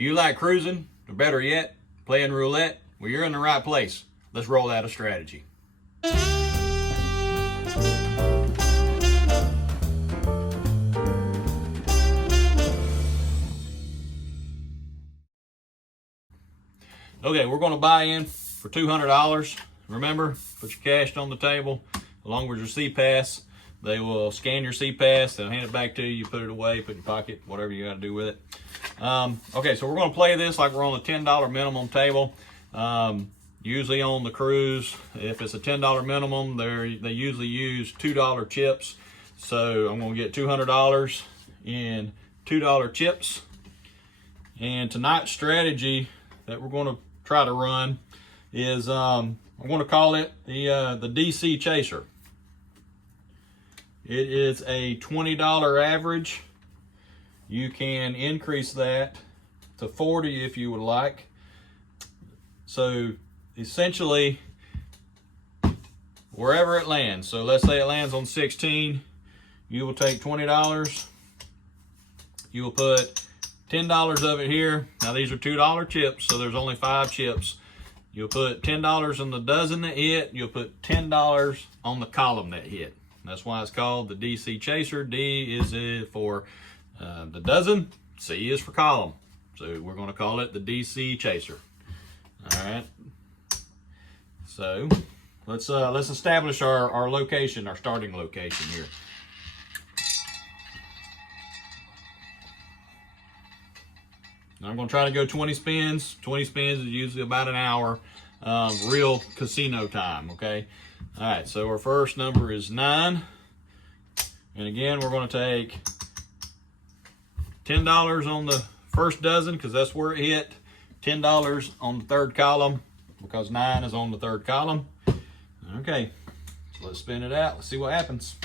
Do you like cruising, or better yet, playing roulette? Well, you're in the right place. Let's roll out a strategy. Okay, we're going to buy in for $200. Remember, put your cash on the table along with your C-Pass. They will scan your C-Pass, they'll hand it back to you, you put it away, put it in your pocket, whatever you got to do with it. Okay, so we're going to play this like we're on a $10 minimum table. Usually on the cruise, if it's a $10 minimum, they usually use $2 chips. So I'm going to get $200 in $2 chips. And tonight's strategy that we're going to try to run is I'm going to call it the DC Chaser. It is a $20 average. You can increase that to $40 if you would like. So essentially, wherever it lands, so let's say it lands on 16, you will take $20. You will put $10 of it here. Now these are $2 chips, so there's only 5 chips. You'll put $10 on the dozen that hit. You'll put $10 on the column that hit. That's why it's called the DC Chaser. D is for the dozen. C is for column. So we're going to call it the DC Chaser. All right. So let's establish our location, our starting location here. I'm going to try to go 20 spins. 20 spins is usually about an hour. Real casino time, okay? All right, so our first number is 9. And again, we're going to take $10 on the first dozen because that's where it hit. $10 on the third column because 9 is on the third column. Okay, so let's spin it out. Let's see what happens.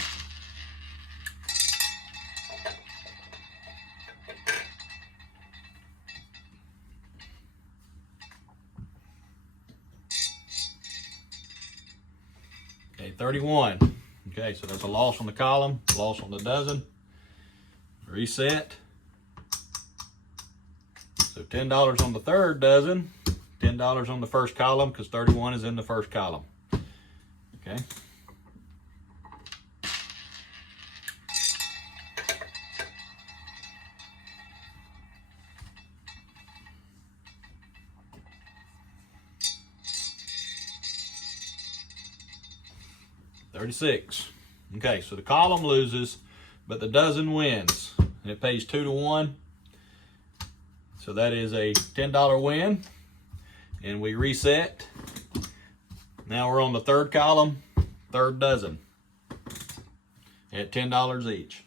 Okay, 31. Okay, so that's a loss on the column, loss on the dozen. Reset. So $10 on the third dozen, $10 on the first column because 31 is in the first column. Okay. $36. Okay, so the column loses, but the dozen wins. And it pays 2 to 1. So that is a $10 win. And we reset. Now we're on the third column, third dozen. At $10 each.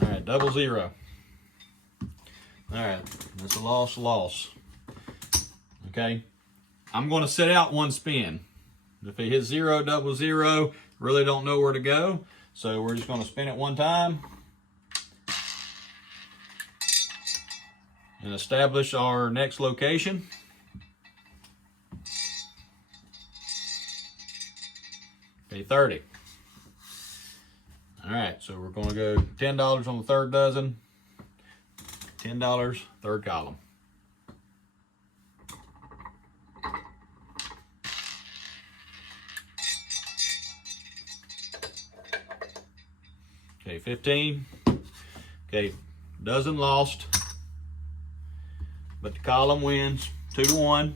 All right, double zero. All right, that's a loss. Okay, I'm going to sit out one spin. If it hits 0, double zero, really don't know where to go. So we're just going to spin it one time and establish our next location. Okay, 30. All right, so we're going to go $10 on the third dozen, $10 third column. Okay, 15. Okay, dozen lost, but the column wins 2 to 1.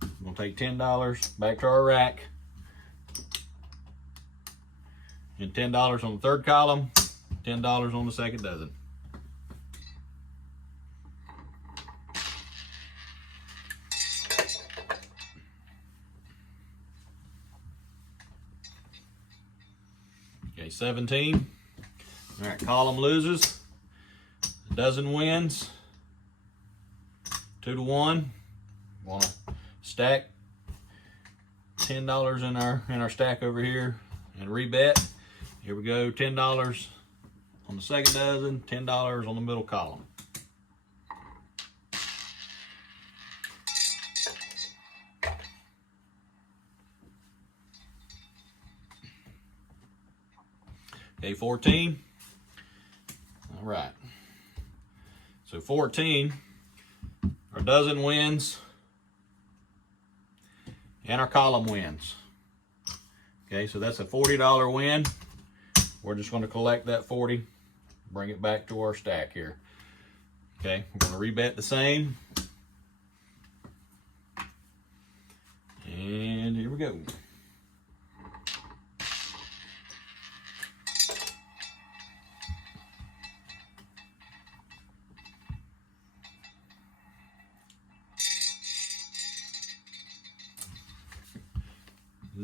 I'm gonna take $10 back to our rack. And $10 on the third column, $10 on the second dozen. Okay, 17. All right, column loses, dozen wins, 2 to 1. Want to stack $10 in our stack over here and rebet. Here we go, $10 on the second dozen, $10 on the middle column. Okay, 14. All right. So 14, our dozen wins and our column wins. Okay, so that's a $40 win. We're just going to collect that 40, bring it back to our stack here. Okay, we're going to rebet the same. And here we go.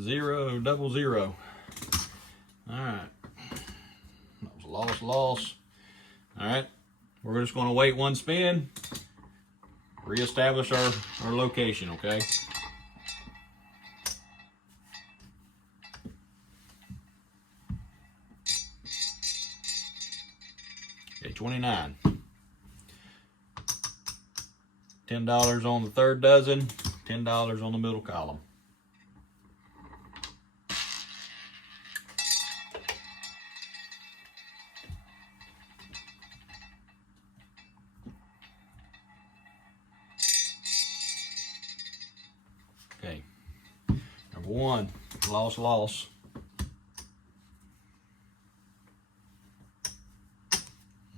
Zero, double zero. All right. That was a loss. All right. We're just going to wait one spin, reestablish our location, okay? Okay, 29. $10 on the third dozen, $10 on the middle column. Okay, number one, loss. All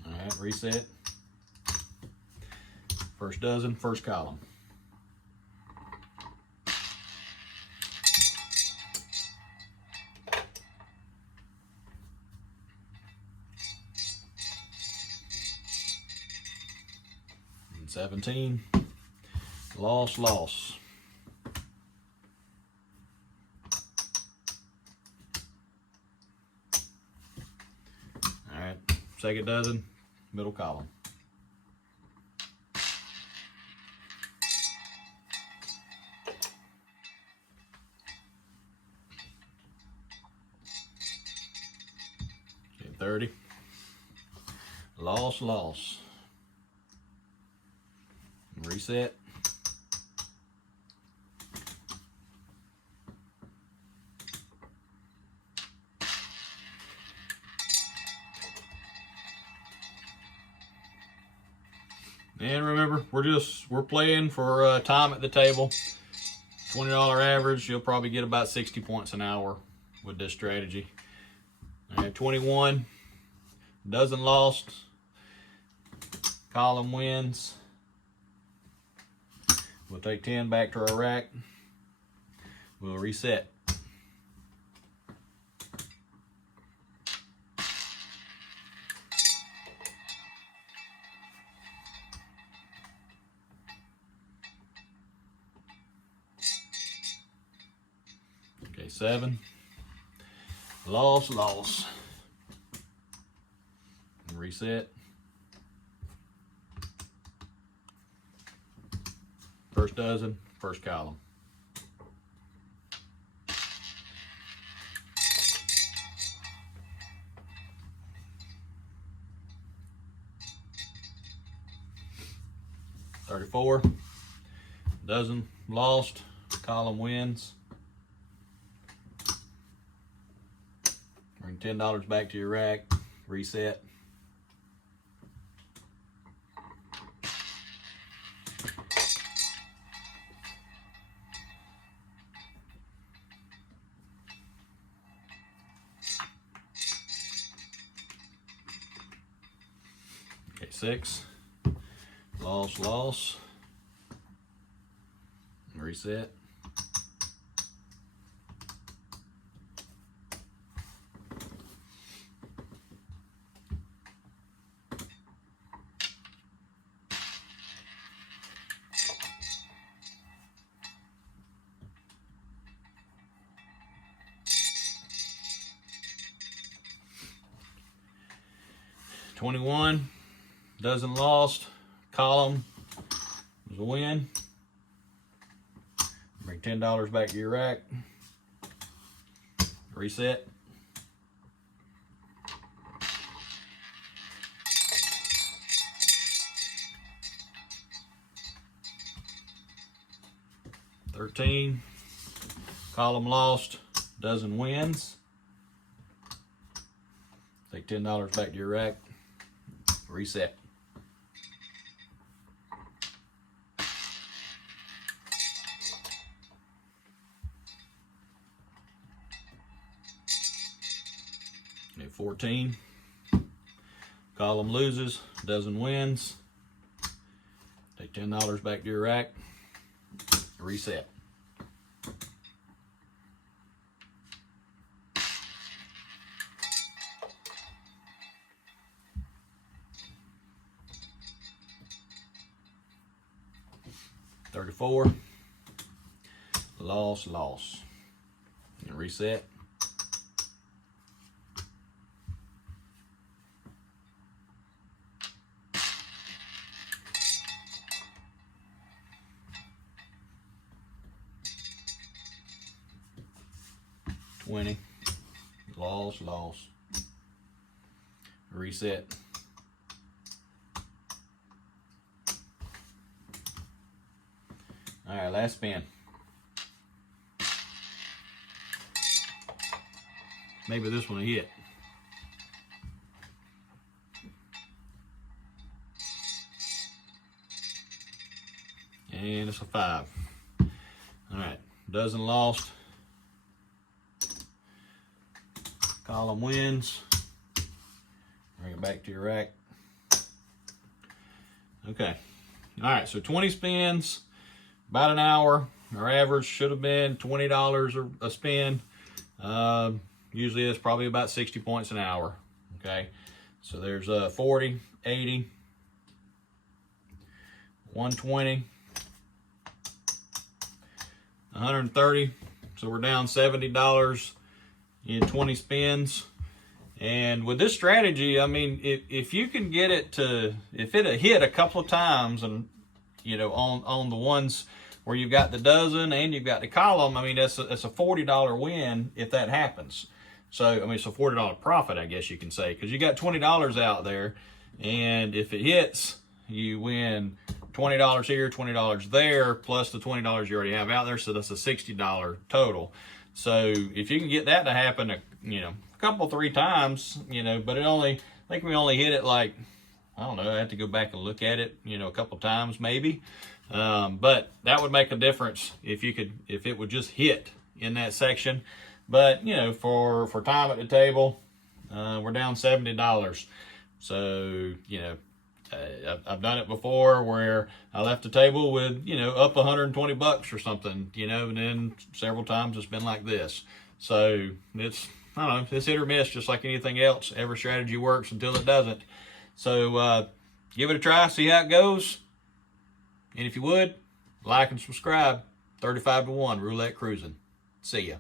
right, reset. First dozen, first column. And 17, loss. All right, second dozen, middle column. Okay, 30, loss. Reset. And remember, we're playing for time at the table. $20 average, you'll probably get about 60 points an hour with this strategy. All right, 21, dozen lost, column wins. We'll take 10 back to our rack. We'll reset. Okay, 7, loss. And reset. First dozen, first column. $34, dozen lost, column wins. Bring $10 back to your rack, reset. Okay, 6, loss. Reset. $21, dozen lost, column was a win. Bring $10 back to your rack. Reset. $13, column lost, dozen wins. Take $10 back to your rack. Reset. At 14. Column loses, dozen wins. Take $10 back to your rack. Reset. $34. Loss. And reset. $20. Loss. Reset. All right, last spin. Maybe this one will hit. And it's a 5. All right, dozen lost. Column wins. Bring it back to your rack. Okay. All right, so 20 spins, about an hour. Our average should have been $20 a spin. Usually it's probably about 60 points an hour. Okay, so there's 40, 80, 120, 130. So we're down $70 in 20 spins. And with this strategy, I mean, if you can get it to, if it hit a couple of times, and you know, on the ones where you've got the dozen and you've got the column, I mean, that's a $40 win if that happens. So, I mean, it's a $40 profit, I guess you can say, because you got $20 out there, and if it hits, you win $20 here, $20 there, plus the $20 you already have out there, so that's a $60 total. So if you can get that to happen, you know, a couple, 3 times, you know, but I think we only hit it like, I don't know, I have to go back and look at it, you know, a couple times maybe. But that would make a difference if it would just hit in that section. But, you know, for time at the table, we're down $70. So, you know, I've done it before where I left the table with, you know, up $120 or something, you know, and then several times it's been like this. So it's, I don't know, it's hit or miss, just like anything else. Every strategy works until it doesn't. So give it a try, see how it goes. And if you would, like and subscribe. 35-1, Roulette Cruisin'. See ya.